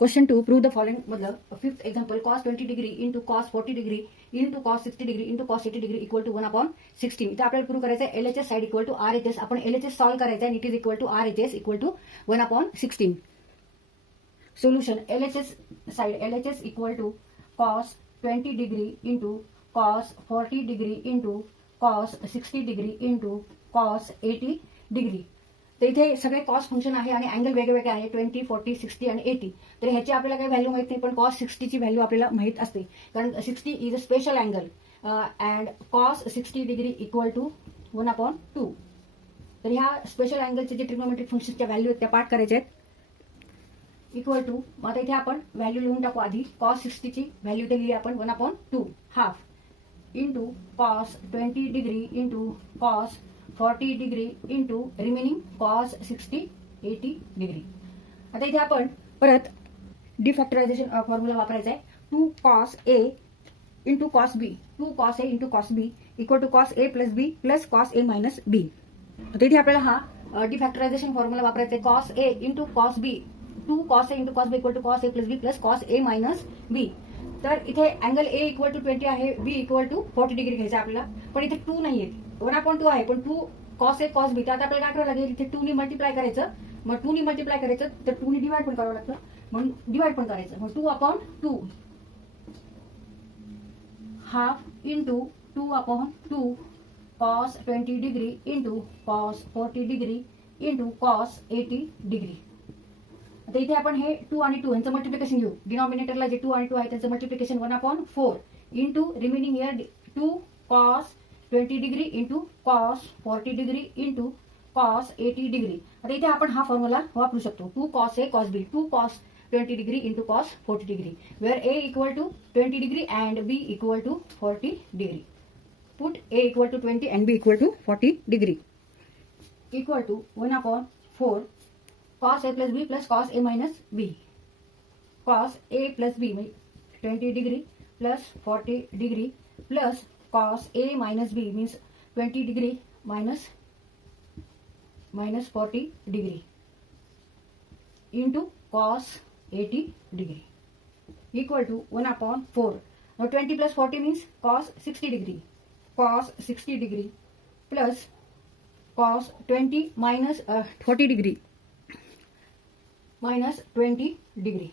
Question 2, prove the following. मतलब fifth example, cos 20 degree into cos 40 degree into cos 60 degree into cos 80 degree equal to 1/16. इथे आपल्याला prove करायचं आहे LHS side equal to RHS. आपण LHS solve करायचं आहे. It is equal to RHS equal to 1/16. Solution LHS side, LHS equal to cos 20 degree into cos 40 degree into cos 60 degree into cos 80 degree. तर इथे सगळे cos function आहे आणि angle वेगवेगळे आहे 20, 40, 60 आणि 80. तर ह्याची आपल्याला काही व्हॅल्यू माहित नाही, पण कॉस 60 ची व्हॅल्यू आपल्याला माहित असते, कारण 60 is a special angle and cos 60 degree equal to 1/2. तर ह्या स्पेशल अँगलचे जे ट्रिग्नोमेट्रिक फंक्शनच्या व्हॅल्यू आहेत त्या पाठ करायच्या आहेत. इक्वल टू, मग आता इथे आपण व्हॅल्यू लिहून टाकू. आधी कॉस 60 ची व्हॅल्यू दिली आपण 1/2 half into cos 20 degree into cos 40 degree into remaining cos 60 80 degree. आता इथे आपण परत डिफॅक्टरायझेशन फॉर्म्युला वापरायचा आहे. 2 cos A into cos B, 2 cos A into cos B equal to cos A plus B plus cos A minus B. आता इथे आपल्याला हा डिफॅक्टरायझेशन फॉर्म्युला वापरायचा आहे. cos A into cos B, 2 cos A into cos B equal to cos A plus B plus cos A minus B. तर इथे angle A equal to 20 आहे, बी equal to 40 degree घ्यायचा आपल्याला, पण इथे 2 नाहीये, 1/2 आहे, पण 2 cos A cos B. तर आता आपल्याला काय करावं लागेल, इथे 2 ने मल्टिप्लाय करायचं. मग 2 ने मल्टिप्लाय करायचं तर 2 ने डिवाइड पण करावं लागतं, म्हणून डिवाइड पण करायचं. मग 2/2 half into 2/2 cos 20 degree into cos 40 degree into cos 80 degree. आता इथे आपण हे 2 आणि 2 यांचं मल्टिप्लिकेशन घेऊ. डिनॉमिनेटरला जे 2 आणि 2 आहे त्यांचं multiplication 1/4 into remaining here 2 cos 20 degree into cos 40 degree into cos 80 degree. आता इथे आपण हा फॉर्म्युला वापरू शकतो. 2 cos A cos B, 2 cos 20 degree into cos 40 degree, where A equal to 20 degree and B equal to 40 degree. Put A equal to 20 and B equal to 40 degree equal to 1/4 cos A plus B प्लस cos A minus B. cos A plus B म्हणजे 20 degree plus 40 degree plus cos A minus B means 20 degree minus 40 degree into cos 80 degree equal to 1/4. Now 20 plus 40 means cos 60 degree. Cos 60 degree plus cos 20 minus 40 degree minus 20 degree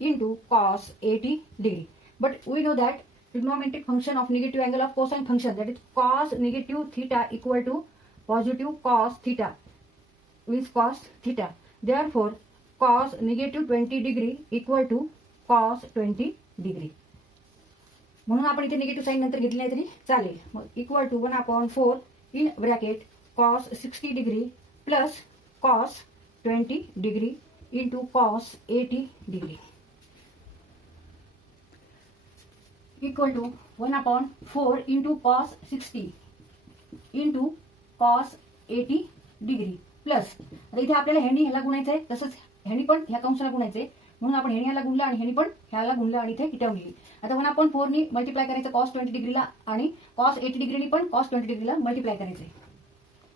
into cos 80 degree. But we know that trigonometric function of negative angle of cosine function, that is cos negative theta equal to positive cos theta means cos theta. Therefore cos negative 20 degree equal to cos 20 degree. म्हणून आपण इथे negative sign नंतर घेतली नाही तरी चालेल. मग equal to 1/4 in bracket cos 60 degree plus cos 20 degree into cos 80 degree equal to 1/4 into cos 60 into cos 80 degree plus. आता इथे आपल्याला ह्यानी ह्याला गुणायचं आहे, तसंच ह्यानी पण ह्या कंसाला गुणायचंय, म्हणून आपण ह्यानी ह्याला गुणलं आणि ह्यानी पण ह्याला गुणलं आणि इथे टिटवून लिहिली. आता 1/4 नी मल्टिप्लाय करायचं cos 20 डिग्रीला आणि cos 80 डिग्रीनी पण cos 20 डिग्रीला मल्टिप्लाय करायचंय.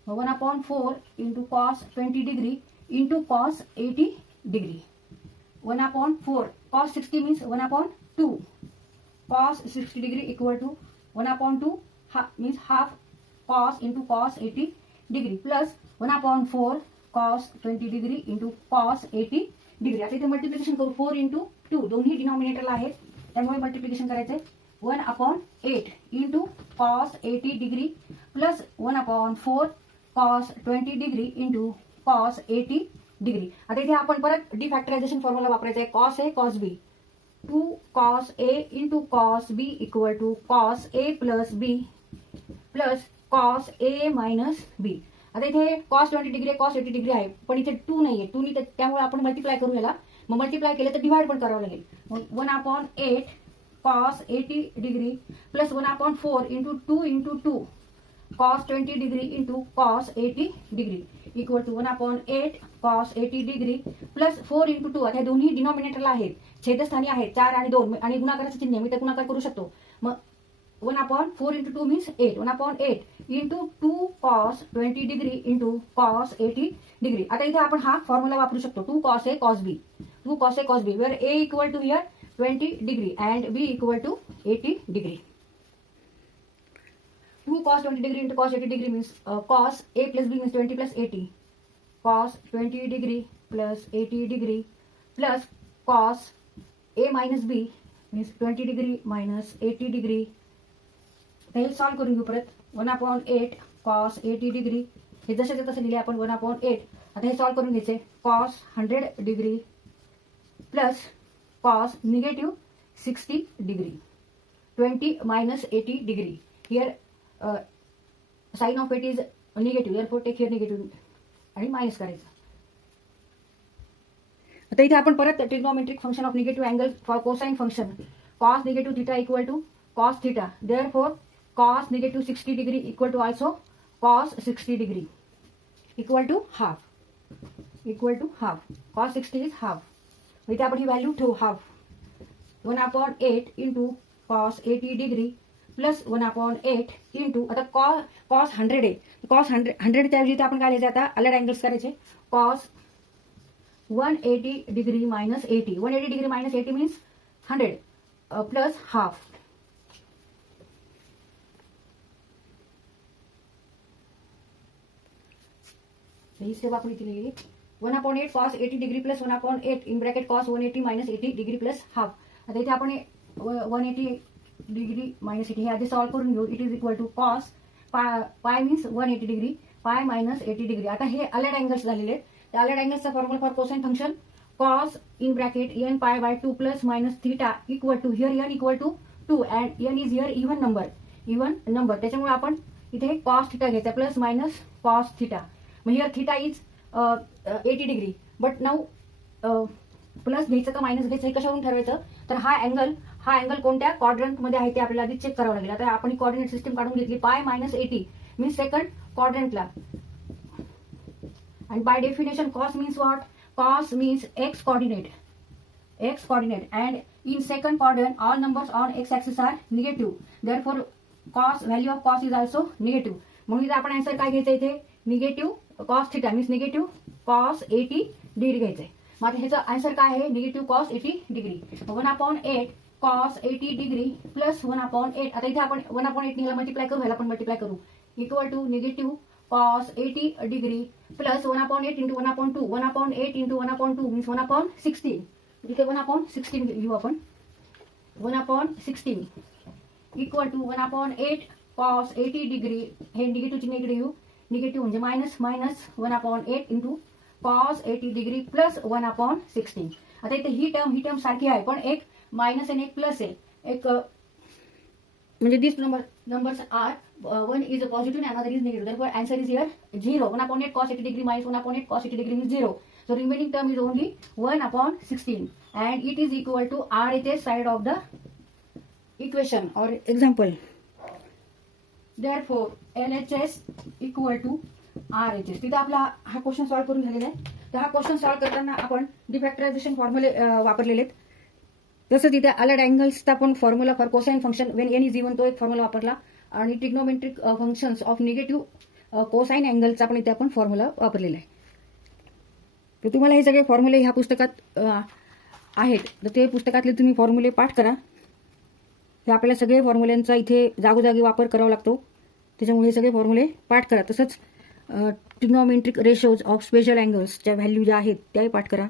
1/4 into cos 20 degree into cos 80 degree. 1/4 cos 60 means 1/2 cos 60 degree equal to 1/2 means half cos into cos 80 degree plus 1/4 cos 20 degree into cos 80 degree. आता इथे मल्टिप्लिकेशन करू. 4 into 2 दोन्ही डिनॉमिनेटरला आहेत, त्यामुळे मल्टिप्लिकेशन करायचंय. 1/8 into cos 80 degree plus 1/4 cos 20 degree into cos 80 degree. आता इथे आपण परत डिफॅक्टरायझेशन फॉर्म्युला वापरायचा आहे. cos A cos B, 2 cos A into cos B equal to cos A plus B plus cos A minus B. आता इथे cos 20 degree cos 80 degree आहे, पण इथे 2 नाहीये, 2 नाही, त्यामुळे आपण मल्टिप्लाय करू याला. मग मल्टिप्लाय केलं तर डिवाइड पण करावं लागेल. मग 1/8 cos 80 degree plus 1/4 into 2 into 2 cos 20 degree into cos 80 degree equal to 1/8 cos 80 degree plus 4 into 2. आता हे दोन्ही डिनॉमिनेटरला आहेत, छेदस्थानी आहेत 4 आणि 2 आणि गुणाकाराचं चिन्ह मी तर गुणाकार करू शकतो. मग 1/4 into 2 means 8. 1/8 into 2 cos 20 degree into cos 80 degree. आता इथे आपण हा फॉर्म्युला वापरू शकतो. 2 cos A cos B 2 cos A cos B, where A equal to here 20 degree and B equal to 80 degree. 2 cos 20 degree into cos 80 degree means cos A plus B means 20 plus 80. Cos 20 degree plus 80 degree plus cos A minus B means 20 degree minus 80 degree. तर हे solve करून घेऊ परत. 1/8 cos 80 degree, हे जसे तसे लिहिले आपण 1/8. आता हे सॉल्व करून घ्यायचे. cos 100 degree plus cos negative 60 degree, 20 minus 80 degree. Here sign of it is negative, therefore take here negative आणि मायनस करायचं. आता इथे आपण परत trigonometric function of negative angle for cosine function. cos negative theta equal to cos theta, therefore cos negative 60 degree equal to also cos 60 degree equal to half. Cos 60 is half. इथे आपण ही value ठेवू half. 1/8 into cos 80 degree plus 1/8 into, आता cos 100 आहे. cos 100 त्याऐवजी आपण काय लिहायचं, आता अलर्ट अँगल्स करायचे. cos 180 degree minus 80, 180 degree minus 80 means 100 plus half. ही स्टेप आपण इथे लिहिली. 1/8 cos 80 degree plus 1/8 in bracket cos 180 minus 80 degree plus half. आता इथे आपण 180 डिग्री मायनस 80 हे आधी सॉल्व करून घेऊ. It is equal to cos pi means 180 degree, pi minus 80 degree. आता हे अलर्ट अँगल्स झालेले आहेत. त्या अलर्ट अँगल्सचा formula for cosine function cos in bracket n pi by 2 plus minus theta equal to, here n equal to 2 and n is here even number. त्याच्यामुळे आपण इथे cos theta घ्यायचा प्लस मायनस cos थिटा. मग here theta is 80 degree, but now plus घ्यायचं का minus घ्यायचं हे कशावरून ठरवायचं. तर हा अँगल कोणत्या क्वाड्रंट मध्ये आहे ते आपल्याला आधी चेक करावं लागेल. आता आपण कॉर्डिनेट सिस्टम काढून घेतली. पाय मायनस 80 मीन्स सेकंड क्वाड्रंटला, and by definition cos means what? Cos means x coordinate, and in second quadrant all numbers on x axis are negative, therefore value of cos is also negative. म्हणून इथे आपण answer काय घ्यायचं, इथे negative cos theta means negative cos 80 degree घ्यायचंय. मग ह्याचं answer काय आहे, negative cos 80 degree. 1/8 cos 80 degree plus 1/8. आता इथे आपण 1/8 ह्याला मल्टिप्लाय करू, ह्याला पण मल्टिप्लाय करू, equal to negative cos 80 degree plus 1/8 into 1/2. 1/8 into 1/2 means 1/16. इथे 1/16 लिहू आपण. 1/16 इक्वल टू 1/8 cos 80 डिग्री, हे निगेटिव्हची निगेटिव्ह, निगेटिव्ह म्हणजे minus 1/8 into cos 80 degree plus 1/16. आता इथे ही टर्म सारखी आहे, पण एक मायनस आणि एक प्लस आहे. एक म्हणजे दिस numbers are one is positive and another is negative. Therefore, answer is here 0. 1/8 cos 80 degree minus 1/8 cos 80 degree means 0. So remaining term is only 1/16, and it is equal to RHS side of the equation or example. Therefore, LHS equal to RHS. तिथे आपला हा question solve करून झालेला आहे. तर हा question solve करताना आपण डिफॅक्टरायझेशन फॉर्म्युले वापरलेले आहेत. तसंच इथे अलर्ट अँगल्सचा पण formula for cosine function when n is even तो एक फॉर्म्युला वापरला, आणि trigonometric functions of negative cosine अँगलचा पण इथे आपण फॉर्म्युला वापरलेला आहे. तर तुम्हाला हे सगळे फॉर्म्युले ह्या पुस्तकात आहेत, तर ते पुस्तकातले तुम्ही फॉर्म्युले पाठ करा. हे आपल्याला सगळे फॉर्म्युल्यांचा इथे जागोजागी वापर करावा लागतो, त्याच्यामुळे हे सगळे फॉर्म्युले पाठ करा. तसंच ट्रिग्नोमेट्रिक रेशोज ऑफ स्पेशल अँगल्सच्या व्हॅल्यू ज्या आहेत त्याही पाठ करा.